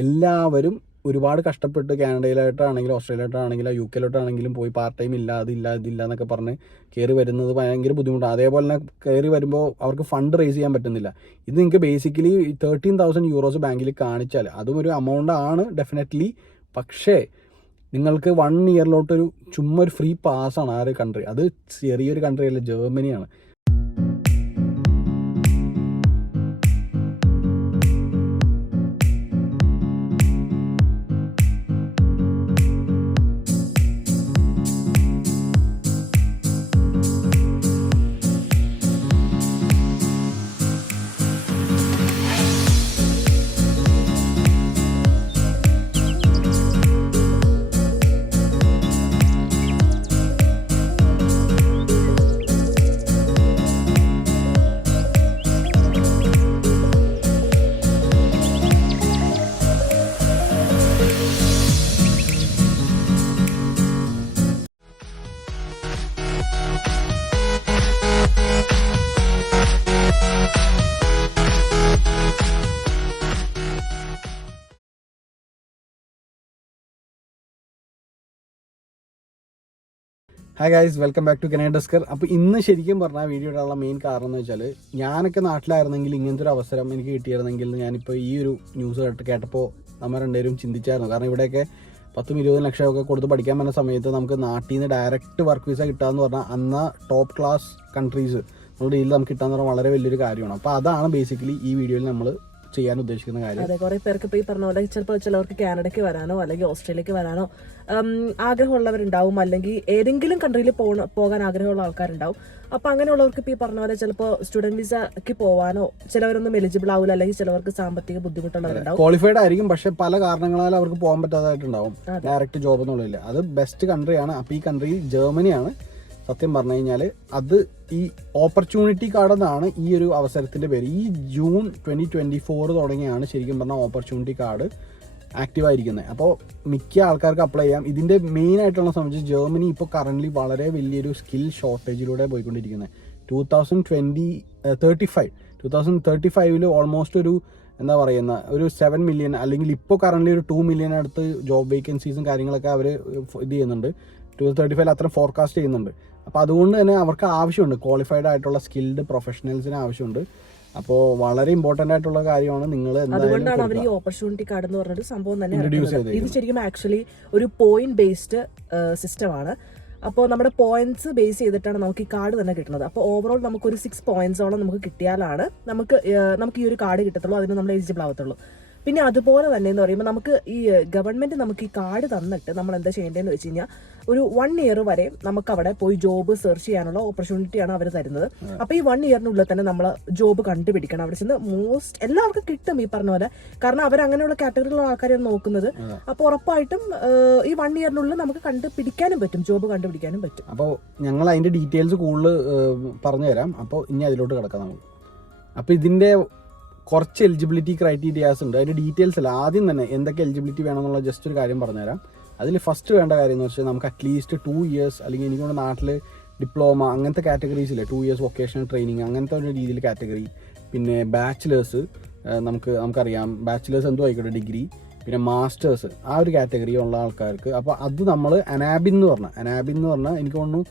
എല്ലാവരും ഒരുപാട് കഷ്ടപ്പെട്ട് കാനഡയിലായിട്ടാണെങ്കിലും ഓസ്ട്രേലിയയിലായിട്ടാണെങ്കിലും UK പോയി പാർട്ട് ടൈം ഇല്ല അതില്ല എന്നൊക്കെ പറഞ്ഞ് കയറി വരുന്നത് ഭയങ്കര ബുദ്ധിമുട്ടാണ്. അതേപോലെ തന്നെ കയറി വരുമ്പോൾ അവർക്ക് ഫണ്ട് റേസ് ചെയ്യാൻ പറ്റുന്നില്ല. ഇത് നിങ്ങൾക്ക് ബേസിക്കലി 13,000 euros ബാങ്കിൽ കാണിച്ചാൽ അതും ഒരു എമൗണ്ട് ആണ് ഡെഫിനറ്റ്ലി. പക്ഷേ നിങ്ങൾക്ക് 1 ഇയറിലോട്ടൊരു ചുമ്മാ ഒരു ഫ്രീ പാസ്സാണ് ആ ഒരു കൺട്രി. അത് ചെറിയൊരു കൺട്രി അല്ല, ജർമ്മനിയാണ്. Hi guys, welcome back to Canada desker. അപ്പോൾ ഇന്ന് ശരിക്കും പറഞ്ഞാൽ വീഡിയോ ഇടാനുള്ള മെയിൻ കാരണം എന്ന് വെച്ചാൽ ഞാനൊക്കെ നാട്ടിലായിരുന്നെങ്കിൽ ഇങ്ങനത്തെ ഒരു അവസരം എനിക്ക് കിട്ടിയിരുന്നെങ്കിൽ ഞാനിപ്പോൾ ഈ ഒരു ന്യൂസ് കേട്ടപ്പോൾ നമ്മൾ രണ്ടുപേരും ചിന്തിച്ചായിരുന്നു. കാരണം ഇവിടെയൊക്കെ 10-20 ലക്ഷമൊക്കെ കൊടുത്ത് പഠിക്കാൻ പറ്റുന്ന സമയത്ത് നമുക്ക് നാട്ടിൽ നിന്ന് ഡയറക്റ്റ് വർക്ക് വിസ കിട്ടുകയെന്ന് പറഞ്ഞാൽ അന്ന് ടോപ്പ് ക്ലാസ് കൺട്രീസ് നമ്മുടെ ഇതിൽ നമുക്ക് കിട്ടാന്ന് പറഞ്ഞാൽ വളരെ വലിയൊരു കാര്യമാണ്. അപ്പോൾ അതാണ് ബേസിക്കലി ഈ വീഡിയോയിൽ നമ്മൾ ചെയ്യാൻ ഉദ്ദേശിക്കുന്ന കാര്യം. അതെ, കുറെ പേർക്ക് ഇപ്പൊ ഈ പറഞ്ഞ പോലെ ചിലപ്പോൾ ചിലവർക്ക് കാനഡയ്ക്ക് വരാനോ അല്ലെങ്കിൽ ഓസ്ട്രേലിയക്ക് വരാനോ ആഗ്രഹമുള്ളവരുണ്ടാവും, അല്ലെങ്കിൽ ഏതെങ്കിലും കൺട്രിയിൽ പോകാൻ ആഗ്രഹമുള്ള ആൾക്കാരുണ്ടാവും. അപ്പൊ അങ്ങനെയുള്ളവർക്ക് ഇപ്പൊ ഈ പറഞ്ഞ പോലെ ചിലപ്പോൾ സ്റ്റുഡന്റ് വിസക്ക് പോവാനോ ചിലവരൊന്നും എലിജിബിൾ ആവില്ല, അല്ലെങ്കിൽ ചിലവർക്ക് സാമ്പത്തിക ബുദ്ധിമുട്ടുള്ളവരുണ്ടാവും. ക്വാളിഫൈഡ് ആയിരിക്കും, പക്ഷെ പല കാരണങ്ങളാൽ അവർക്ക് പോകാൻ പറ്റാതായിട്ടുണ്ടാവും. Direct job എന്നുള്ളതില്ല. അത് ബെസ്റ്റ് കൺട്രിയാണ്. അപ്പൊ ഈ കൺട്രി ജർമ്മനിയാണ്. സത്യം പറഞ്ഞു കഴിഞ്ഞാൽ അത് ഈ ഓപ്പർച്യൂണിറ്റി കാർഡ് എന്നാണ് ഈ ഒരു അവസരത്തിൻ്റെ പേര്. ഈ ജൂൺ 2024 തുടങ്ങിയാണ് ശരിക്കും പറഞ്ഞാൽ ഓപ്പർച്യൂണിറ്റി കാർഡ് ആക്റ്റീവായിരിക്കുന്നത്. അപ്പോൾ മിക്ക ആൾക്കാർക്ക് അപ്ലൈ ചെയ്യാം. ഇതിൻ്റെ മെയിൻ ആയിട്ടുള്ള സംബന്ധിച്ച് ജർമ്മനി ഇപ്പോൾ കറൻ്റ്ലി വളരെ വലിയൊരു സ്കിൽ ഷോർട്ടേജിലൂടെ പോയിക്കൊണ്ടിരിക്കുന്നത്. 2035 ഓൾമോസ്റ്റ് ഒരു എന്താ പറയുന്ന ഒരു 7 മില്യൺ അല്ലെങ്കിൽ ഇപ്പോൾ കറൻ്റ്ലി ഒരു 2 മില്യൺ അടുത്ത് ജോബ് വേക്കൻസീസും കാര്യങ്ങളൊക്കെ അവർ ഇത് ചെയ്യുന്നുണ്ട്. 2035 അത്ര ഫോർകാസ്റ്റ് ചെയ്യുന്നുണ്ട്. അപ്പോൾ അതുകൊണ്ട് തന്നെ അവർക്ക് ആവശ്യമുണ്ട്, ക്വാളിഫൈഡ് ആയിട്ടുള്ള സ്കിൽഡ് പ്രൊഫഷണൽസിന് ആവശ്യമുണ്ട്. അപ്പോൾ വളരെ ഇമ്പോർട്ടൻ്റ് ആയിട്ടുള്ള കാര്യമാണ്. നിങ്ങൾ അതുകൊണ്ടാണ് അവർ ഈ ഓപ്പർച്യൂണിറ്റി കാർഡ് എന്ന് പറഞ്ഞൊരു സംഭവം തന്നെ ഇത് ശരിക്കും ആക്ച്വലി ഒരു പോയിന്റ് ബേസ്ഡ് സിസ്റ്റമാണ്. അപ്പോൾ നമ്മുടെ പോയിന്റ്സ് ബേസ് ചെയ്തിട്ടാണ് നമുക്ക് ഈ കാർഡ് തന്നെ കിട്ടുന്നത്. അപ്പോൾ ഓവറോൾ നമുക്കൊരു 6 പോയിന്റ്സോളം നമുക്ക് കിട്ടിയാലാണ് നമുക്ക് ഈ ഒരു കാർഡ് കിട്ടത്തുള്ളൂ, അതിന് നമ്മൾ എലിജിബിൾ ആവത്തുള്ളൂ. പിന്നെ അതുപോലെ തന്നെ എന്ന് പറയുമ്പോൾ നമുക്ക് ഈ ഗവൺമെന്റ് നമുക്ക് ഈ കാർഡ് തന്നിട്ട് നമ്മൾ എന്താ ചെയ്യേണ്ടതെന്ന് വെച്ച് കഴിഞ്ഞാൽ ഒരു 1 ഇയർ വരെ നമുക്ക് അവിടെ പോയി ജോബ് സെർച്ച് ചെയ്യാനുള്ള ഓപ്പർച്യൂണിറ്റിയാണ് അവർ തരുന്നത്. അപ്പൊ ഈ 1 ഇയറിനുള്ളിൽ തന്നെ നമ്മൾ ജോബ് കണ്ടുപിടിക്കണം. അവിടെ ചെന്ന് എല്ലാവർക്കും കിട്ടും ഈ പറഞ്ഞ പോലെ, കാരണം അവർ അങ്ങനെയുള്ള കാറ്റഗറിയിലുള്ള ആൾക്കാരെയാണ് നോക്കുന്നത്. അപ്പൊ ഉറപ്പായിട്ടും ഈ 1 ഇയറിനുള്ളിൽ നമുക്ക് കണ്ടുപിടിക്കാനും പറ്റും, ജോബ് കണ്ടുപിടിക്കാനും പറ്റും. അപ്പോൾ ഞങ്ങൾ അതിന്റെ ഡീറ്റെയിൽസ് കൂടുതൽ പറഞ്ഞു തരാം. അപ്പോൾ ഇനി അതിലോട്ട് കിടക്കാം നമുക്ക്. അപ്പോൾ ഇതിന്റെ കുറച്ച് എലിജിബിലിറ്റി ക്രൈറ്റീരിയാസ് ഉണ്ട്. അതിൻ്റെ ഡീറ്റെയിൽസ് അല്ല, ആദ്യം തന്നെ എന്തൊക്കെ എലിജിബിലിറ്റി വേണമെന്നുള്ള ജസ്റ്റ് ഒരു കാര്യം പറഞ്ഞുതരാം. അതിൽ ഫസ്റ്റ് വേണ്ട കാര്യം എന്ന് വെച്ചാൽ നമുക്ക് അറ്റ്ലീസ്റ്റ് 2 ഇയേഴ്സ് അല്ലെങ്കിൽ എനിക്കൊണ്ട് നാട്ടിൽ ഡിപ്ലോമ അങ്ങനത്തെ കാറ്റഗറീസില്ലേ, 2 ഇയേഴ്സ് വൊക്കേഷണൽ ട്രെയിനിങ് അങ്ങനത്തെ ഒരു രീതിയിൽ കാറ്റഗറി. പിന്നെ ബാച്ചിലേഴ്സ്, നമുക്കറിയാം ബാച്ചിലേഴ്സ് എന്തോ ആയിക്കോട്ടെ, ഡിഗ്രി. പിന്നെ മാസ്റ്റേഴ്സ്, ആ ഒരു കാറ്റഗറി ഉള്ള ആൾക്കാർക്ക്. അപ്പോൾ അത് നമ്മൾ അനാബിൻ എന്ന് പറഞ്ഞാൽ എനിക്ക് തോന്നുന്നു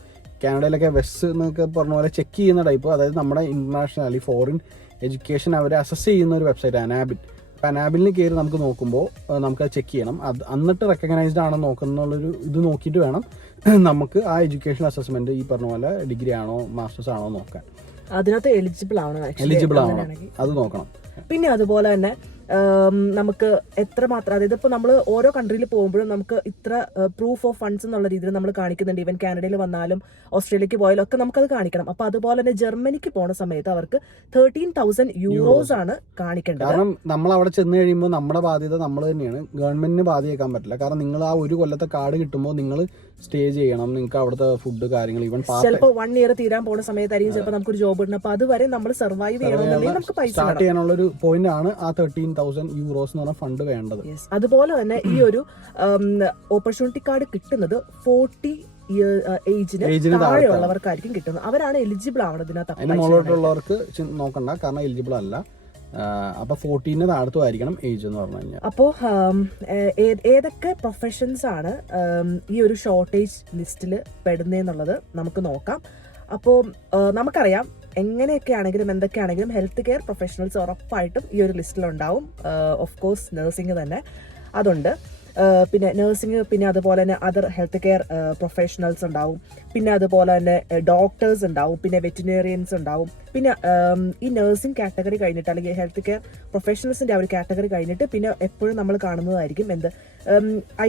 കാനഡയിലൊക്കെ വെസ്റ്റ് എന്നൊക്കെ പറഞ്ഞ പോലെ ചെക്ക് ചെയ്യുന്ന ടൈപ്പ്, അതായത് നമ്മുടെ ഇന്റർനാഷണൽ അല്ലെങ്കിൽ ഫോറിൻ എഡ്യൂക്കേഷൻ അവരെ അസസ് ചെയ്യുന്ന ഒരു വെബ്സൈറ്റ് അനാബിൻ. അപ്പോൾ അനാബിനിൽ കയറി നമുക്ക് നോക്കുമ്പോൾ നമുക്കത് ചെക്ക് ചെയ്യണം. അത് എന്നിട്ട് റെക്കഗ്നൈസ്ഡ് ആണെന്ന് നോക്കുന്നുള്ളൊരു ഇത് നോക്കിയിട്ട് വേണം നമുക്ക് ആ എഡ്യൂക്കേഷൻ അസസ്മെന്റ് ഈ പറഞ്ഞ പോലെ ഡിഗ്രി ആണോ മാസ്റ്റേഴ്സ് ആണോ നോക്കാൻ. അതിനകത്ത് എലിജിബിൾ ആവണം, അത് നോക്കണം. പിന്നെ അതുപോലെ തന്നെ നമുക്ക് എത്രമാത്രം, അതായത് ഇപ്പോൾ നമ്മൾ ഓരോ കൺട്രിയിൽ പോകുമ്പോഴും നമുക്ക് ഇത്ര പ്രൂഫ് ഓഫ് ഫണ്ട്സ് എന്നുള്ള രീതിയിൽ നമ്മൾ കാണിക്കുന്നുണ്ട്. ഈവൻ കാനഡയിൽ വന്നാലും ഓസ്ട്രേലിയക്ക് പോയാലും ഒക്കെ നമുക്കത് കാണിക്കണം. അപ്പോൾ അതുപോലെ തന്നെ ജർമ്മനിക്ക് പോകുന്ന സമയത്ത് അവർക്ക് 13,000 euros ആണ് കാണിക്കേണ്ടത്. കാരണം നമ്മൾ അവിടെ ചെന്ന് കഴിയുമ്പോൾ നമ്മുടെ ബാധ്യത നമ്മൾ തന്നെയാണ്, ഗവൺമെന്റിന് ബാധ്യമാക്കാൻ പറ്റില്ല. കാരണം നിങ്ങൾ ആ ഒരു കൊല്ലത്തെ കാർഡ് കിട്ടുമ്പോൾ നിങ്ങൾ സ്റ്റേ ചെയ്യണം, നിങ്ങൾക്ക് അവിടുത്തെ ഫുഡ് കാര്യങ്ങൾ ഈവൻ ചിലപ്പോൾ 1 ഇയർ തീരാൻ പോകുന്ന സമയത്തായിരിക്കും ചിലപ്പോൾ നമുക്കൊരു ജോബ് കിട്ടണം. അപ്പോൾ അതുവരെ നമ്മൾ സർവൈവ് ചെയ്യണമെന്നുണ്ടെങ്കിൽ നമുക്ക് പൈസ സ്റ്റാർട്ട് ചെയ്യാനുള്ള ഒരു പോയിന്റ് ആണ് ആ 13,000 euros എന്ന് പറഞ്ഞ ഫണ്ട് വേണ്ടത്. അതുപോലെ തന്നെ ഈ ഒരു ഓപ്പർച്യൂണിറ്റി കാർഡ് കിട്ടുന്നത് 40 ഏജിന് താഴെയുള്ളവർക്കായിരിക്കും കിട്ടുന്നത്. അവരാണ് എലിജിബിൾ ആവണത്. അതിന് മുകളിലോട്ടുള്ളവർക്ക് നോക്കണ്ട, കാരണം എലിജിബിൾ അല്ല. അപ്പോൾ 14 താഴത്തുമായിരിക്കണം ഏജ് എന്ന് പറഞ്ഞു കഴിഞ്ഞാൽ. അപ്പോൾ ഏതൊക്കെ പ്രൊഫഷൻസ് ആണ് ഈ ഒരു ഷോർട്ടേജ് ലിസ്റ്റിൽ പെടുന്നതെന്നുള്ളത് നമുക്ക് നോക്കാം. അപ്പോൾ നമുക്കറിയാം എങ്ങനെയൊക്കെ ആണെങ്കിലും എന്തൊക്കെയാണെങ്കിലും ഹെൽത്ത് കെയർ പ്രൊഫഷണൽസ് ഉറപ്പായിട്ടും ഈ ഒരു ലിസ്റ്റിലുണ്ടാവും. ഓഫ് കോഴ്സ് നഴ്സിംഗ് തന്നെ അതുണ്ട്, പിന്നെ നഴ്സിംഗ്, പിന്നെ അതുപോലെ തന്നെ അതർ ഹെൽത്ത് കെയർ പ്രൊഫഷണൽസ് ഉണ്ടാവും, പിന്നെ അതുപോലെ തന്നെ ഡോക്ടേഴ്സ് ഉണ്ടാവും, പിന്നെ വെറ്റിനേറിയൻസ് ഉണ്ടാവും. പിന്നെ ഈ നഴ്സിംഗ് കാറ്റഗറി കഴിഞ്ഞിട്ട് അല്ലെങ്കിൽ ഹെൽത്ത് കെയർ പ്രൊഫഷണൽസിൻ്റെ ആ ഒരു കാറ്റഗറി കഴിഞ്ഞിട്ട് പിന്നെ എപ്പോഴും നമ്മൾ കാണുന്നതായിരിക്കും എന്ത്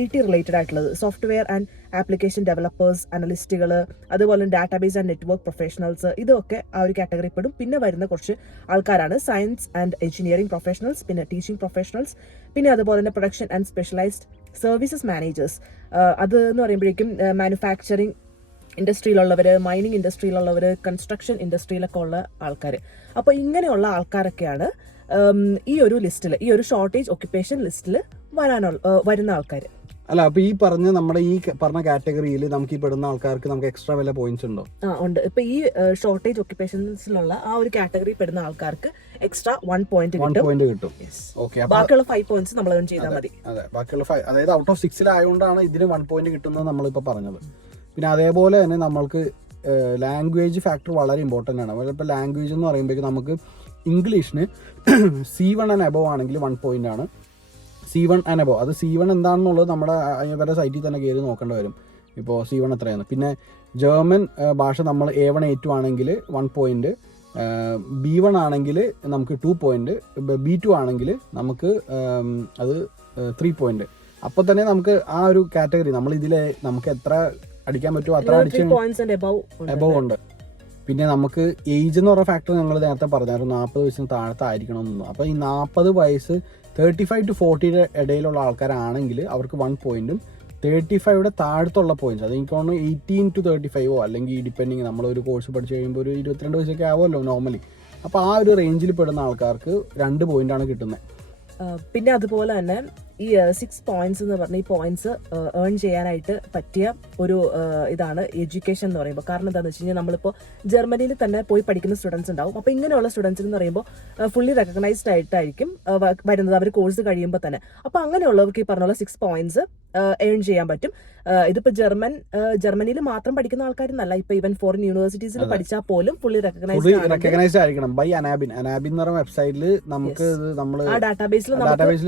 IT റിലേറ്റഡ് ആയിട്ടുള്ളത്, സോഫ്റ്റ്വെയർ ആൻഡ് ആപ്ലിക്കേഷൻ ഡെവലപ്പേഴ്സ്, അനലിസ്റ്റുകൾ, അതുപോലെ ഡാറ്റാബേസ് ആൻഡ് നെറ്റ്വർക്ക് പ്രൊഫഷണൽസ്, ഇതൊക്കെ ആ ഒരു കാറ്റഗറി പെടും. പിന്നെ വരുന്ന കുറച്ച് ആൾക്കാരാണ് സയൻസ് ആൻഡ് എഞ്ചിനീയറിംഗ് പ്രൊഫഷണൽസ്, പിന്നെ ടീച്ചിങ് പ്രൊഫഷണൽസ്, പിന്നെ അതുപോലെ തന്നെ production and specialised services managers. അത് എന്ന് പറയുമ്പോഴേക്കും മാനുഫാക്ചറിങ് ഇൻഡസ്ട്രിയിലുള്ളവർ, മൈനിങ് ഇൻഡസ്ട്രിയിലുള്ളവർ, കൺസ്ട്രക്ഷൻ ഇൻഡസ്ട്രിയിലൊക്കെ ഉള്ള ആൾക്കാർ. അപ്പോൾ ഇങ്ങനെയുള്ള ആൾക്കാരൊക്കെയാണ് ഈ ഒരു ലിസ്റ്റിൽ, ഈ ഒരു ഷോർട്ടേജ് ഒക്യുപ്പേഷൻ ലിസ്റ്റിൽ വരുന്ന ആൾക്കാർ. അല്ല, അപ്പൊ ഈ പറഞ്ഞ നമ്മുടെ ഈ പറഞ്ഞ കാറ്റഗറിയിൽ നമുക്ക് ഈ പെടുന്ന ആൾക്കാർക്ക് നമുക്ക് എക്സ്ട്രാ വല്ല പോയിന്റ്സ് ഉണ്ടോ? ഉണ്ട്. ഇപ്പൊ ഈ ഷോർട്ടേജ് ഒക്യുപ്പേഷൻസിലുള്ള ആ ഒരു കാറ്റഗറി പെടുന്ന ആൾക്കാർക്ക് എക്സ്ട്രാ 1 പോയിന്റ് കിട്ടും. ഓക്കെ, ബാക്കിയുള്ള 5 പോയിന്റ്സ് നമ്മൾ ഏൺ ചെയ്താൽ മതി. അതെ, ബാക്കിയുള്ള 5, അതായത് ഔട്ട് ഓഫ് 6 ആയതുകൊണ്ടാണ് ഇതിന് 1 പോയിന്റ് കിട്ടുന്നത് നമ്മളിപ്പോ പറഞ്ഞത്. പിന്നെ അതേപോലെ തന്നെ നമ്മൾക്ക് ലാംഗ്വേജ് ഫാക്ടർ വളരെ ഇമ്പോർട്ടൻ്റ് ആണ്. ഇപ്പോൾ ലാംഗ്വേജ് എന്ന് പറയുമ്പോഴേക്കും നമുക്ക് ഇംഗ്ലീഷിന് C1 ആൻഡ് അബവ് ആണെങ്കിൽ 1 പോയിന്റ് ആണ്. C1 ആൻഡ് അബവ്, അത് C1 എന്താണെന്നുള്ളത് നമ്മുടെ ഇവരുടെ സൈറ്റിൽ തന്നെ കയറി നോക്കേണ്ടി വരും. ഇപ്പോൾ C1 എത്രയാണ്. പിന്നെ ജർമ്മൻ ഭാഷ നമ്മൾ A1 A2 ആണെങ്കിൽ 1 പോയിന്റ്, B1 ആണെങ്കിൽ നമുക്ക് 2 പോയിന്റ്, B2 ആണെങ്കിൽ നമുക്ക് അത് 3 പോയിന്റ്. അപ്പോൾ തന്നെ നമുക്ക് ആ ഒരു കാറ്റഗറി നമ്മൾ ഇതിൽ നമുക്ക് എത്ര അടിക്കാൻ പറ്റുമോ അത്ര അടിച്ച് എബവ് ഉണ്ട്. പിന്നെ നമുക്ക് ഏജ് എന്ന് പറഞ്ഞ ഫാക്ടർ ഞങ്ങൾ നേരത്തെ പറഞ്ഞായിരുന്നു 40 വയസ്സിന് താഴത്തായിരിക്കണം എന്ന്. അപ്പോൾ ഈ 40 വയസ്സ് 35 to 40 ഇടയിലുള്ള ആൾക്കാരാണെങ്കിൽ അവർക്ക് 1 പോയിന്റും, 35 താഴത്തുള്ള പോയിന്റ്സ്, അത് എനിക്ക് തോന്നുന്നു 18 to 35 അല്ലെങ്കിൽ ഡിപ്പെൻഡിങ് നമ്മളൊരു കോഴ്സ് പഠിച്ചു കഴിയുമ്പോൾ ഒരു 22 വയസ്സൊക്കെ ആവുമല്ലോ നോർമലി. അപ്പോൾ ആ ഒരു റേഞ്ചിൽ പെടുന്ന ആൾക്കാർക്ക് 2 പോയിന്റാണ് കിട്ടുന്നത്. പിന്നെ അതുപോലെ തന്നെ ഈ 6 പോയിന്റ്സ് എന്ന് പറഞ്ഞ ഈ പോയിന്റ്സ് ഏൺ ചെയ്യാനായിട്ട് പറ്റിയ ഒരു ഇതാണ് എഡ്യൂക്കേഷൻ എന്ന് പറയുമ്പോൾ. കാരണം എന്താണെന്ന് വെച്ച് കഴിഞ്ഞാൽ നമ്മളിപ്പോൾ ജർമ്മനിയിൽ തന്നെ പോയി പഠിക്കുന്ന സ്റ്റുഡൻസ് ഉണ്ടാവും. അപ്പോൾ ഇങ്ങനെയുള്ള സ്റ്റുഡൻസ് എന്ന് പറയുമ്പോൾ ഫുള്ളി റെക്കഗ്നൈസ്ഡ് ആയിട്ടായിരിക്കും വരുന്നത് അവർ കോഴ്സ് കഴിയുമ്പോൾ തന്നെ. അപ്പോൾ അങ്ങനെയുള്ളവർക്ക് ഈ പറഞ്ഞ 6 പോയിന്റ്സ് ഏൺ ചെയ്യാൻ പറ്റും. ഇതിപ്പോൾ ജർമ്മനിയിൽ മാത്രം പഠിക്കുന്ന ആൾക്കാരെന്നല്ല, ഇപ്പൊ ഈവൻ ഫോറിൻ യൂണിവേഴ്സിറ്റീസിൽ പഠിച്ചാൽ പോലും ഫുള്ളി റെക്കഗ്നൈസ്ഡ് ആയിരിക്കണം ബൈ അനാബിൻ എന്ന് പറഞ്ഞ വെബ്സൈറ്റിൽ നമുക്ക് ആ ഡാറ്റാബേസിൽ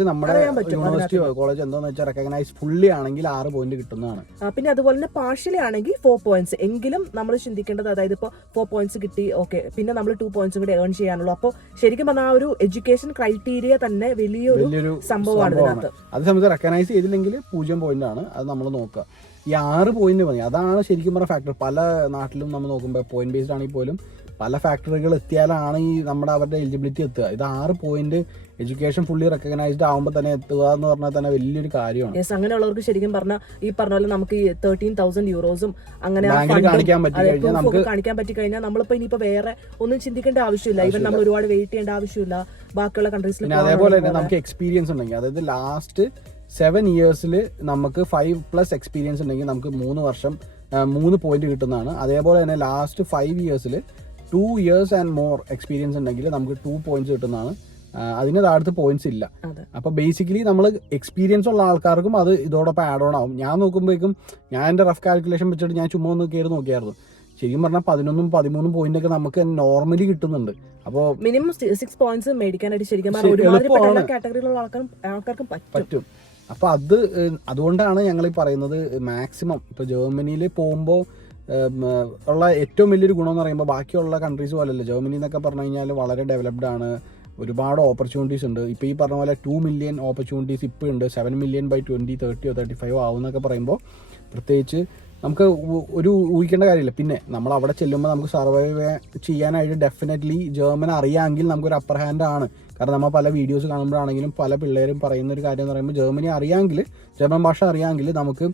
നമ്മുടെ യൂണിവേഴ്സിറ്റി കോളേജ് എന്താണെന്ന് വെച്ചാൽ റെക്കഗ്നൈസ് ഫുള്ളി ആണെങ്കിൽ 6 പോയിന്റ് കിട്ടുന്നതാണ്. പിന്നെ അതുപോലെ തന്നെ പാർഷ്യലി ആണെങ്കിൽ 4 പോയിന്റ്സ് എങ്കിലും നമ്മൾ ചിന്തിക്കേണ്ടത്, അതായത് ഇപ്പോൾ 4 പോയിന്റ്സ് കിട്ടി, ഓക്കെ, പിന്നെ നമ്മൾ 2 പോയിന്റ്സ് കൂടി ഏൺ ചെയ്യാനുള്ളൂ. അപ്പോൾ ശരിക്കും പറഞ്ഞാൽ ആ ഒരു എഡ്യൂക്കേഷൻ ക്രൈറ്റീരിയ തന്നെ വലിയൊരു സംഭവമാണ് ഇതിനകത്ത്. അതേ സമയത്ത് റെക്കഗ്നൈസ് ചെയ്തില്ലെങ്കിൽ 0 പോയിന്റ് ആണ്. അത് നമ്മൾ നോക്കുക. ഈ 6 പോയിന്റ് മതി, അതാണ് ശരിക്കും പറഞ്ഞ ഫാക്ടർ. പല നാട്ടിലും നമ്മൾ നോക്കുമ്പോൾ പോയിന്റ് ബേസ്ഡ് ആണെങ്കിൽ പോലും പല ഫാക്ടറികൾ എത്തിയാലാണ് ഈ നമ്മുടെ അവരുടെ എലിജിബിലിറ്റി എത്തുക. ഇത് 6 പോയിന്റ് എഡ്യൂക്കേഷൻ ഫുള്ളി റെക്കഗ്നൈസ്ഡ് ആകുമ്പോൾ തന്നെ എത്തുക എന്ന് പറഞ്ഞാൽ തന്നെ വലിയൊരു കാര്യമാണ്. യെസ്, അങ്ങനെയുള്ളവർക്ക് ശരിക്കും പറഞ്ഞാൽ ഈ പറഞ്ഞ പോലെ നമുക്ക് ഈ 13,000 യൂറോസും അങ്ങനെ കാണിക്കാൻ പറ്റി കഴിഞ്ഞാൽ നമ്മളിപ്പോ ഇനിയിപ്പോ വേറെ ഒന്നും ചിന്തിക്കേണ്ട ആവശ്യമില്ല. ഈവൻ നമ്മൾ ഒരുപാട് വെയിറ്റ് ചെയ്യേണ്ട ആവശ്യമില്ല ബാക്കിയുള്ള കൺട്രീസിൽ. അതേപോലെ തന്നെ നമുക്ക് എക്സ്പീരിയൻസ് ഉണ്ടെങ്കിൽ, അതായത് ലാസ്റ്റ് 7 ഇയേഴ്സിൽ നമുക്ക് 5+ എക്സ്പീരിയൻസ് ഉണ്ടെങ്കിൽ നമുക്ക് 3 വർഷം 3 പോയിന്റ് കിട്ടുന്നതാണ്. അതേപോലെ തന്നെ last 5 ഇയേഴ്സിൽ 2 years and more experience ഉണ്ടെങ്കിൽ നമുക്ക് 2 പോയിന്റ്സ് കിട്ടുന്നതാണ്. അതിന് താഴത്ത് പോയിന്റ്സ് ഇല്ല. അപ്പോൾ ബേസിക്കലി നമ്മൾ എക്സ്പീരിയൻസ് ഉള്ള ആൾക്കാർക്കും അത് ഇതോടൊപ്പം ആഡ് ഓൺ ആവും. ഞാൻ നോക്കുമ്പോഴേക്കും ഞാൻ എൻ്റെ റഫ് കാൽക്കുലേഷൻ വെച്ചിട്ട് ഞാൻ ചുമ്മാ ഒന്ന് കയറി നോക്കിയായിരുന്നു. ശരിക്കും പറഞ്ഞാൽ 11 13 പോയിന്റ് ഒക്കെ നമുക്ക് നോർമലി കിട്ടുന്നുണ്ട്. അപ്പോൾ മിനിമം 6 പോയിന്റ്സ് മേടിക്കാനായിട്ട് ശരിക്കും കാറ്റഗറിയിലുള്ള ആൾക്കാർക്കും പറ്റും. അപ്പോൾ അതുകൊണ്ടാണ് ഞങ്ങൾ ഈ പറയുന്നത് മാക്സിമം ഇപ്പോൾ ജർമ്മനിയിൽ പോകുമ്പോൾ ഉള്ള ഏറ്റവും വലിയൊരു ഗുണം എന്ന് പറയുമ്പോൾ ബാക്കിയുള്ള കൺട്രീസ് പോലെയല്ല. ജർമ്മനി എന്നൊക്കെ പറഞ്ഞു കഴിഞ്ഞാൽ വളരെ ഡെവലപ്ഡ് ആണ്, ഒരുപാട് ഓപ്പർച്യൂണിറ്റീസ് ഉണ്ട്. ഇപ്പോൾ ഈ പറഞ്ഞ പോലെ 2 മില്യൺ ഓപ്പർച്യൂണിറ്റീസ് ഇപ്പോൾ ഉണ്ട്. 7 മില്യൺ ബൈ 2030 or 35 ആവുമെന്നൊക്കെ പറയുമ്പോൾ പ്രത്യേകിച്ച് നമുക്ക് ഒരു ഊഹിക്കേണ്ട കാര്യമില്ല. പിന്നെ നമ്മൾ അവിടെ ചെല്ലുമ്പോൾ നമുക്ക് സർവൈവ് ചെയ്യാനായിട്ട് ഡെഫിനറ്റ്ലി ജർമ്മൻ അറിയാമെങ്കിൽ നമുക്കൊരു അപ്പർ ഹാൻഡ് ആണ്. കാരണം നമ്മൾ പല വീഡിയോസ് കാണുമ്പോഴാണെങ്കിലും പല പിള്ളേരും പറയുന്ന ഒരു കാര്യം എന്ന് പറയുമ്പോൾ ജർമ്മനി അറിയാമെങ്കിൽ, ജർമ്മൻ ഭാഷ അറിയാമെങ്കിൽ നമുക്ക്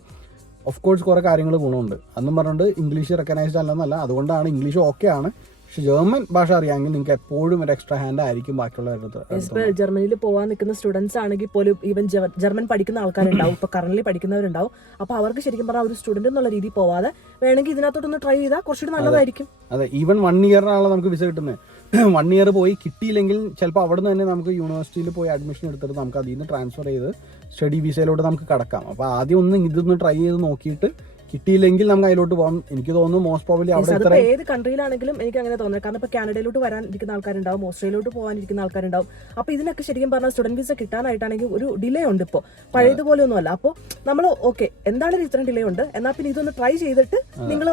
ഓഫ് കോഴ്സ് കുറേ കാര്യങ്ങൾ ഗുണമുണ്ട്. അന്നും പറഞ്ഞുകൊണ്ട് ഇംഗ്ലീഷ് റെക്കഗ്നൈസ്ഡ് അല്ലെന്നല്ല, അതുകൊണ്ടാണ് ഇംഗ്ലീഷ് ഓക്കെ ആണ്. പക്ഷെ ജർമ്മൻ ഭാഷ അറിയാമെങ്കിൽ നിങ്ങൾക്ക് എപ്പോഴും ഒരു എക്സ്ട്രാ ഹാൻഡ് ആയിരിക്കും ബാക്കിയുള്ളവരുടെ. ജർമ്മനിയിൽ പോകാൻ നിൽക്കുന്ന സ്റ്റുഡൻസ് ആണെങ്കിൽ പോലും ഈവൻ ജർമ്മൻ പഠിക്കുന്ന ആൾക്കാരുണ്ടാവും, ഇപ്പൊ കറന്റ് പഠിക്കുന്നവരുണ്ടാവും. അപ്പൊ അവർക്ക് ശരിക്കും പറഞ്ഞാൽ ഒരു സ്റ്റുഡന്റ് എന്നുള്ള രീതിയിൽ പോവാതെ വേണമെങ്കിൽ ഇതിനകത്തോട്ടൊന്ന് ട്രൈ ചെയ്താൽ കുറച്ചുകൂടി നല്ലതായിരിക്കും. അതെ, ഈവൻ 1 ഇയറിനാണല്ലോ നമുക്ക് വിസ കിട്ടുന്നത്. 1 ഇയർ പോയി കിട്ടിയില്ലെങ്കിൽ ചിലപ്പോൾ അവിടെ നിന്ന് തന്നെ നമുക്ക് യൂണിവേഴ്സിറ്റിയിൽ പോയി അഡ്മിഷൻ എടുത്തിട്ട് നമുക്ക് അതിൽ നിന്ന് ട്രാൻസ്ഫർ ചെയ്ത് സ്റ്റഡി വിസയിലോട്ട് നമുക്ക് കടക്കാം. അപ്പോൾ ആദ്യം ഒന്ന് ഇതൊന്ന് ട്രൈ ചെയ്ത് നോക്കിയിട്ട് കിട്ടിയില്ലെങ്കിൽ നമുക്ക് അതിലോട്ട് പോകാം. എനിക്ക് തോന്നുന്നു മോസ്റ്റ് പ്രോബബ്ലി അവിടെ ഏത് കൺട്രിയിലാണെങ്കിലും എനിക്ക് അങ്ങനെ തോന്നുന്നത്. കാരണം ഇപ്പൊ കാനഡയിലോട്ട് വരാനിരിക്കുന്ന ആൾക്കാരുണ്ടാവും, ഓസ്ട്രേലിയയിലോട്ട് പോകാനിരിക്കുന്ന ആൾക്കാരുണ്ടാവും. അപ്പൊ ഇതിനൊക്കെ ശരിക്കും പറഞ്ഞാൽ സ്റ്റുഡന്റ് വിസ കിട്ടാനായിട്ടാണെങ്കിൽ ഒരു ഡിലേ ഉണ്ട്. ഇപ്പോൾ പഴയതുപോലെ ഒന്നും അല്ല. അപ്പോൾ നമ്മൾ ഓക്കെ എന്തായാലും ഇത്രയും ഡിലേ ഉണ്ട്, എന്നാൽ പിന്നെ ഇതൊന്ന് ട്രൈ ചെയ്തിട്ട് നിങ്ങൾ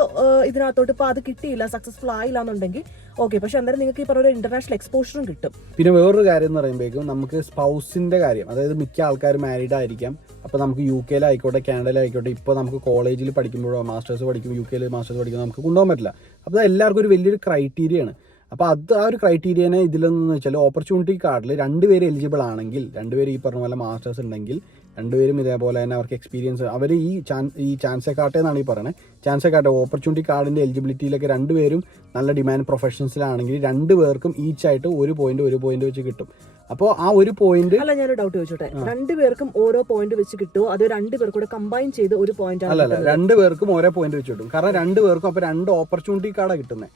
ഇതിനകത്തോട്ട് ഇപ്പൊ അത് കിട്ടിയില്ല, സക്സസ്ഫുൾ ആയില്ല എന്നുണ്ടെങ്കിൽ ഓക്കെ. പക്ഷെ എന്തായാലും നിങ്ങൾക്ക് ഈ പറഞ്ഞ ഒരു ഇന്റർനാഷണൽ എക്സ്പോഷറും കിട്ടും. പിന്നെ വേറൊരു കാര്യം എന്ന് പറയുമ്പോഴേക്കും നമുക്ക് സ്പൗസിന്റെ കാര്യം, അതായത് മിക്ക ആൾക്കാരും മാരീഡ് ആയിരിക്കാം. അപ്പോൾ നമുക്ക് UK ആയിക്കോട്ടെ കാനഡയിലായിക്കോട്ടെ ഇപ്പോൾ നമുക്ക് കോളേജിൽ പഠിക്കുമ്പോഴോ മാസ്റ്റേഴ്സ് പഠിക്കും, UK മാസ്റ്റേഴ്സ് പഠിക്കുമ്പോൾ നമുക്ക് കൊണ്ടുപോകാൻ പറ്റില്ല. അപ്പോൾ അത് എല്ലാവർക്കും ഒരു വലിയൊരു ക്രൈറ്റീരിയയാണ്. അപ്പോൾ ആ ഒരു ക്രൈറ്റീരിയനെ ഇതിലെന്ന് വെച്ചാൽ ഓപ്പർച്യൂണിറ്റി കാർഡിൽ 2 പേര് എലിജിബിൾ ആണെങ്കിൽ, 2 പേര് ഈ പറഞ്ഞ പോലെ മാസ്റ്റേഴ്സ് ഉണ്ടെങ്കിൽ, 2 പേരും ഇതേപോലെ തന്നെ അവർക്ക് എക്സ്പീരിയൻസ്, അവർ ഈ ചാൻസ് കാർഡ് എന്നാണ് ഈ പറയുന്നത്. ചാൻസ് കാർഡ് ഓപ്പർച്യൂണിറ്റി കാർഡിൻ്റെ എലിജിബിലിറ്റിയിലൊക്കെ 2 പേരും നല്ല ഡിമാൻഡ് പ്രൊഫഷൻസിലാണെങ്കിൽ 2 പേർക്കും ഈച്ച് ആയിട്ട് 1 പോയിന്റ് വെച്ച് കിട്ടും. അപ്പോൾ ആ 1 പോയിന്റ് അല്ല, ഞാനൊരു ഡൗട്ട് ചോദിച്ചോട്ടെ, 2 പേർക്കും ഓരോ പോയിന്റ് വെച്ച് കിട്ടുമോ അതോ 2 പേർക്കും കൂടെ കമ്പൈൻ ചെയ്ത് 1 പോയിന്റ്? അല്ല, 2 പേർക്കും ഓരോ പോയിന്റ് വെച്ച് കിട്ടും. കാരണം 2 പേർക്കും അപ്പൊ 2 ഓപ്പർച്യൂണിറ്റി കാർഡാണ് കിട്ടുന്നത്.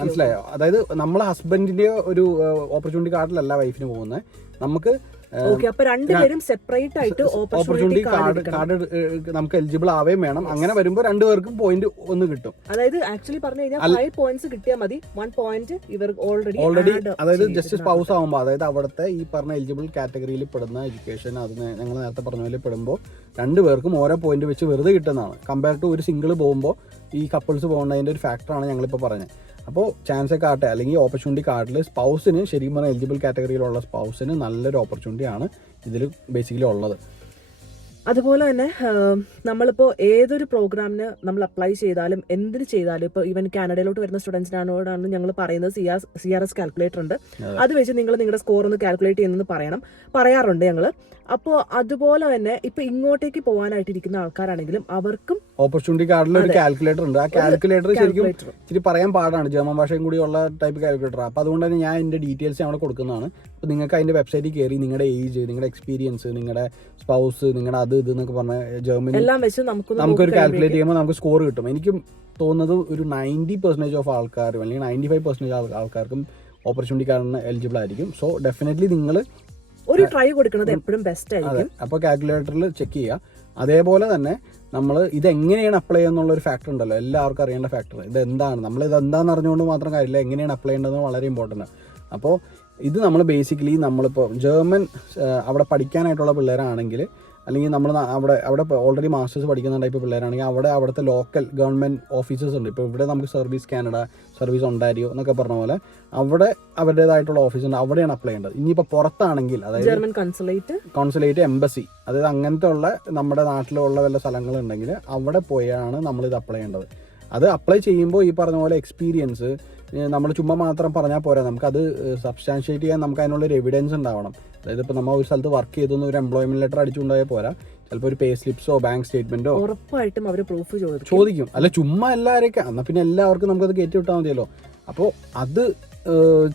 മനസ്സിലായോ? അതായത് നമ്മളെ ഹസ്ബൻഡിന്റെ ഒരു ഓപ്പർച്യൂണിറ്റി കാർഡിലല്ല വൈഫിന് പോകുന്നത്. നമുക്ക് അപ്പൊ 2 പേരും സെപ്പറേറ്റ് ആയിട്ട് ഓപ്പർച്യൂണിറ്റി കാർഡ് നമുക്ക് എലിജിബിൾ ആവുകയും വേണം. അങ്ങനെ വരുമ്പോൾ 2 പേർക്കും പോയിന്റ് 1 കിട്ടും. അതായത് ആക്ച്വലി പറഞ്ഞു കഴിഞ്ഞാൽ 5 പോയിന്റ്സ് കിട്ടിയാൽ മതി, 1 പോയിന്റ് ഇവർ ഓൾറെഡി അതായത് ജസ്റ്റ് സ്പൗസ് ആകുമ്പോൾ, അതായത് അവിടുത്തെ ഈ പറഞ്ഞ എലിജിബിൾ കാറ്റഗറിയിൽ പെടുന്ന എഡ്യൂക്കേഷൻ, അത് ഞങ്ങൾ നേരത്തെ പറഞ്ഞ പോലെ പെടുമ്പോൾ 2 പേർക്കും ഓരോ പോയിന്റ് വെച്ച് വെറുതെ കിട്ടുന്നതാണ്. കമ്പയർ ടു ഒരു സിംഗിൾ പോകുമ്പോൾ ഈ കപ്പിൾസ് പോകുന്നതിന്റെ ഒരു ഫാക്ടറാണ് ഞങ്ങളിപ്പോൾ പറഞ്ഞത്. അപ്പോൾ ചാൻസ് കാർഡ് അല്ലെങ്കിൽ ഓപ്പർച്യൂണിറ്റി കാർഡിൽ സ്പൗസിന് ശരിക്കും പറഞ്ഞാൽ എലിജിബിൾ കാറ്റഗറിയിലുള്ള സ്പൗസിന് നല്ലൊരു ഓപ്പർച്യൂണിറ്റിയാണ് ഇതിൽ ബേസിക്കലി ഉള്ളത്. അതുപോലെ തന്നെ നമ്മളിപ്പോൾ ഏതൊരു പ്രോഗ്രാമിന് നമ്മൾ അപ്ലൈ ചെയ്താലും എന്തിന് ചെയ്താലും, ഇപ്പോൾ ഈവൻ കാനഡയിലോട്ട് വരുന്ന സ്റ്റുഡൻസിനോടാണ് ഞങ്ങൾ പറയുന്നത് CRS കാൽക്കുലേറ്റർ ഉണ്ട്, അത് വെച്ച് നിങ്ങൾ നിങ്ങളുടെ സ്കോർ ഒന്ന് കാൽക്കുലേറ്റ് ചെയ്യുന്നത് പറയാറുണ്ട് ഞങ്ങൾ. അപ്പോൾ അതുപോലെ തന്നെ ഇപ്പൊ ഇങ്ങോട്ടേക്ക് പോകാനായിട്ടിരിക്കുന്ന ആൾക്കാരാണെങ്കിലും അവർക്കും ഓപ്പർച്യൂണിറ്റി കാർഡിൽ ഒരു കാൽക്കുലേറ്റർ ഉണ്ട്. ആ കാൽക്കുലേറ്റർ ശരിക്കും ഇച്ചിരി പറയാൻ പാടാണ്, ജർമ്മൻ ഭാഷയും കൂടി ഉള്ള ടൈപ്പ് കാൽക്കുലേറ്റർ. അപ്പോൾ അതുകൊണ്ട് തന്നെ ഞാൻ എൻ്റെ ഡീറ്റെയിൽസ് അവിടെ കൊടുക്കുന്നതാണ്. അപ്പോൾ നിങ്ങൾക്ക് അതിൻ്റെ വെബ്സൈറ്റിൽ കയറി നിങ്ങളുടെ ഏജ്, നിങ്ങളുടെ എക്സ്പീരിയൻസ്, നിങ്ങളുടെ സ്പൗസ്, നിങ്ങളുടെ അത് ഇത് എന്നൊക്കെ പറഞ്ഞ ജർമ്മനി എല്ലാം വെച്ച് നമുക്കൊരു കാൽക്കുലേറ്റ് ചെയ്യുമ്പോൾ നമുക്ക് സ്കോർ കിട്ടും. എനിക്കും തോന്നുന്നത് ഒരു 90% ഓഫ് ആൾക്കാരും അല്ലെങ്കിൽ 95% ആൾക്കാർക്കും ഓപ്പർച്യൂണിറ്റി കാർഡിന് എലിജിബിൾ ആയിരിക്കും. സോ ഡെഫിനറ്റ്ലി നിങ്ങൾ ഒരു ട്രൈ കൊടുക്കുന്നത് എപ്പോഴും ബെസ്റ്റ് ആയിരിക്കും. അപ്പോൾ കാൽക്കുലേറ്ററിൽ ചെക്ക് ചെയ്യുക. അതേപോലെ തന്നെ നമ്മൾ ഇതെങ്ങനെയാണ് അപ്ലൈ ചെയ്യുന്നുള്ള ഒരു ഫാക്ടർ ഉണ്ടല്ലോ, എല്ലാവർക്കും അറിയേണ്ട ഫാക്ടർ. ഇതെന്താണ്, നമ്മൾ ഇതെന്താണെന്ന് അറിഞ്ഞുകൊണ്ട് മാത്രം കാര്യമില്ല, എങ്ങനെയാണ് അപ്ലൈ ചെയ്യേണ്ടതെന്ന് വളരെ ഇമ്പോർട്ടൻ്റ് ആണ്. അപ്പോൾ ഇത് നമ്മൾ ബേസിക്കലി നമ്മളിപ്പോൾ ജർമ്മൻ അവിടെ പഠിക്കാനായിട്ടുള്ള പിള്ളേരാണെങ്കിൽ, അല്ലെങ്കിൽ നമ്മൾ അവിടെ ഓൾറെഡി മാസ്റ്റേഴ്സ് പഠിക്കുന്ന ടൈപ്പ് പിള്ളേരാണെങ്കിൽ അവിടുത്തെ ലോക്കൽ ഗവൺമെൻറ് ഓഫീസേഴ്സ് ഉണ്ട്. ഇപ്പോൾ ഇവിടെ നമുക്ക് സർവീസ് കാനഡ, സർവീസ് ഒണ്ടാരിയോ എന്നൊക്കെ പറഞ്ഞ പോലെ അവിടെ അവരുടേതായിട്ടുള്ള ഓഫീസ് ഉണ്ട്, അവിടെയാണ് അപ്ലൈ ചെയ്യേണ്ടത്. ഇനിയിപ്പോൾ പുറത്താണെങ്കിൽ, അതായത് ജർമ്മൻ കോൺസുലേറ്റ്, എംബസി, അതായത് അങ്ങനത്തെ ഉള്ള നമ്മുടെ നാട്ടിലുള്ള വല്ല സ്ഥലങ്ങളുണ്ടെങ്കിൽ അവിടെ പോയാണ് നമ്മളിത് അപ്ലൈ ചെയ്യേണ്ടത്. അത് അപ്ലൈ ചെയ്യുമ്പോൾ ഈ പറഞ്ഞ പോലെ എക്സ്പീരിയൻസ് നമ്മൾ ചുമ്മാ മാത്രം പറഞ്ഞാൽ പോരാ, നമുക്കത് സബ്സ്റ്റാൻഷിയേറ്റ് ചെയ്യാൻ നമുക്ക് അതിനുള്ളൊരു എവിഡൻസ് ഉണ്ടാവണം. അതായത് ഇപ്പോൾ നമ്മൾ ഒരു സ്ഥലത്ത് വർക്ക് ചെയ്തൊന്നും ഒരു എംപ്ലോയ്മെന്റ് ലെറ്റർ അടിച്ചുകൊണ്ടായാൽ പോരാ, ചിലപ്പോൾ ഒരു പേ സ്ലിപ്സോ ബാങ്ക് സ്റ്റേറ്റ്മെന്റോ ഉറപ്പായിട്ടും അവർ പ്രൂഫ് ചോദിക്കും. അല്ല ചുമ്മാ എല്ലാവരെയൊക്കെ, എന്നാൽ പിന്നെ എല്ലാവർക്കും നമുക്കത് കയറ്റി വിട്ടാൽ മതിയല്ലോ. അപ്പോൾ അത്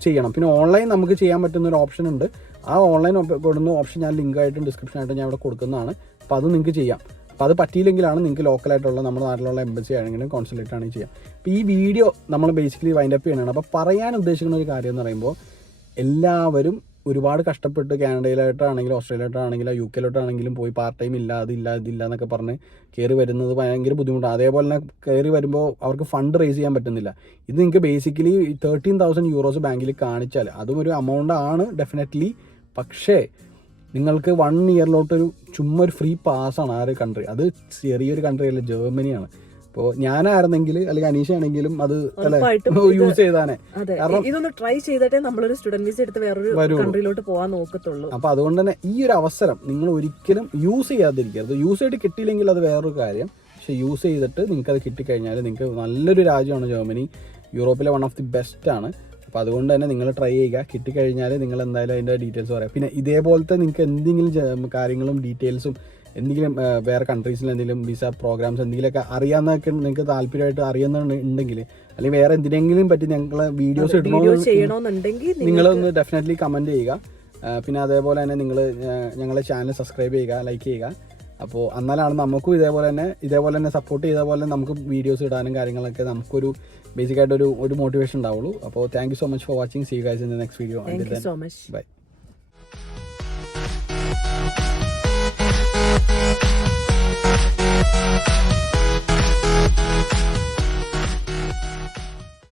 ചെയ്യണം. പിന്നെ ഓൺലൈൻ നമുക്ക് ചെയ്യാൻ പറ്റുന്ന ഒരു ഓപ്ഷൻ ഉണ്ട്. ആ ഓൺലൈൻ കൊടുക്കുന്ന ഓപ്ഷൻ ഞാൻ ലിങ്കായിട്ടും ഡിസ്ക്രിപ്ഷനായിട്ടും ഞാൻ ഇവിടെ കൊടുക്കുന്നതാണ്. അപ്പോൾ അത് നിങ്ങൾക്ക് ചെയ്യാം. അപ്പോൾ അത് പറ്റിയില്ലെങ്കിലാണ് നിങ്ങൾക്ക് ലോക്കലായിട്ടുള്ള നമ്മുടെ നാട്ടിലുള്ള എംബസി ആണെങ്കിലും കോൺസുലേറ്റ് ആണെങ്കിൽ ചെയ്യാം. അപ്പോൾ ഈ വീഡിയോ നമ്മൾ ബേസിക്കലി വൈൻഡ് അപ്പ് ചെയ്യണം. അപ്പോൾ പറയാൻ ഉദ്ദേശിക്കുന്ന ഒരു കാര്യം എന്ന് പറയുമ്പോൾ, എല്ലാവരും ഒരുപാട് കഷ്ടപ്പെട്ട് കാനഡയിലായിട്ടാണെങ്കിലും ഓസ്ട്രേലിയയിലായിട്ടാണെങ്കിലും UK പോയി പാർട്ട് ടൈം ഇല്ല, അതില്ല ഇതില്ല എന്നൊക്കെ പറഞ്ഞ് കയറി വരുന്നത് ഭയങ്കര ബുദ്ധിമുട്ടാണ്. അതേപോലെ തന്നെ കയറി വരുമ്പോൾ അവർക്ക് ഫണ്ട് റേസ് ചെയ്യാൻ പറ്റുന്നില്ല. ഇത് നിങ്ങൾക്ക് ബേസിക്കലി 13,000 euros ബാങ്കിൽ കാണിച്ചാൽ അതും ഒരു എമൗണ്ട് ആണ് ഡെഫിനറ്റ്ലി. പക്ഷേ നിങ്ങൾക്ക് 1 ഇയറിലോട്ടൊരു ചുമ്മാ ഒരു ഫ്രീ പാസ്സാണ് ആ ഒരു കൺട്രി. അത് ചെറിയൊരു കൺട്രി അല്ല, ജർമ്മനിയാണ്. അപ്പോൾ ഞാനായിരുന്നെങ്കിൽ അല്ലെങ്കിൽ അനീഷ ആണെങ്കിലും അത് യൂസ് ചെയ്താനേ. ഇതൊന്ന് ട്രൈ ചെയ്തിട്ടേ നമ്മളൊരു സ്റ്റുഡന്റ് വിസ എടുത്ത് വേറൊരു കൺട്രിയിലോട്ട് പോകാൻ നോക്കത്തുള്ളൂ. അപ്പോൾ അതുകൊണ്ട് തന്നെ ഈ ഒരു അവസരം നിങ്ങൾ ഒരിക്കലും യൂസ് ചെയ്യാതിരിക്കരുത്. യൂസ് ചെയ്തിട്ട് കിട്ടിയില്ലെങ്കിൽ അത് വേറൊരു കാര്യം. പക്ഷെ യൂസ് ചെയ്തിട്ട് നിങ്ങൾക്ക് അത് കിട്ടിക്കഴിഞ്ഞാൽ നിങ്ങൾക്ക് നല്ലൊരു രാജ്യമാണ് ജർമ്മനി. യൂറോപ്പിലെ വൺ ഓഫ് ദി ബെസ്റ്റ് ആണ്. അപ്പോൾ അതുകൊണ്ട് തന്നെ നിങ്ങൾ ട്രൈ ചെയ്യുക. കിട്ടിക്കഴിഞ്ഞാൽ നിങ്ങൾ എന്തായാലും അതിൻ്റെ ഡീറ്റെയിൽസ് പറയാം. പിന്നെ ഇതേപോലത്തെ നിങ്ങൾക്ക് എന്തെങ്കിലും കാര്യങ്ങളും ഡീറ്റെയിൽസും എന്തെങ്കിലും വേറെ കൺട്രീസിൽ എന്തെങ്കിലും വിസ പ്രോഗ്രാംസ് എന്തെങ്കിലുമൊക്കെ അറിയാവുന്നതൊക്കെ നിങ്ങൾക്ക് താല്പര്യമായിട്ട് അറിയുന്നുണ്ടെങ്കിൽ അല്ലെങ്കിൽ വേറെ എന്തിനെങ്കിലും പറ്റി ഞങ്ങളെ വീഡിയോസ് ചെയ്യണമെന്നുണ്ടെങ്കിൽ നിങ്ങളൊന്ന് ഡെഫിനറ്റ്ലി കമൻറ്റ് ചെയ്യുക. പിന്നെ അതേപോലെ തന്നെ നിങ്ങൾ ഞങ്ങളെ ചാനൽ സബ്സ്ക്രൈബ് ചെയ്യുക, ലൈക്ക് ചെയ്യുക. അപ്പോൾ എന്നാലാണ് നമുക്കും ഇതേപോലെ തന്നെ സപ്പോർട്ട് ചെയ്ത പോലെ നമുക്ക് വീഡിയോസ് ഇടാനും കാര്യങ്ങളൊക്കെ നമുക്കൊരു ബേസിക്കായിട്ടൊരു മോട്ടിവേഷൻ ഉണ്ടാവുള്ളൂ. അപ്പോൾ thank you so much for watching. See you guys in the next video. Thank you so much. By.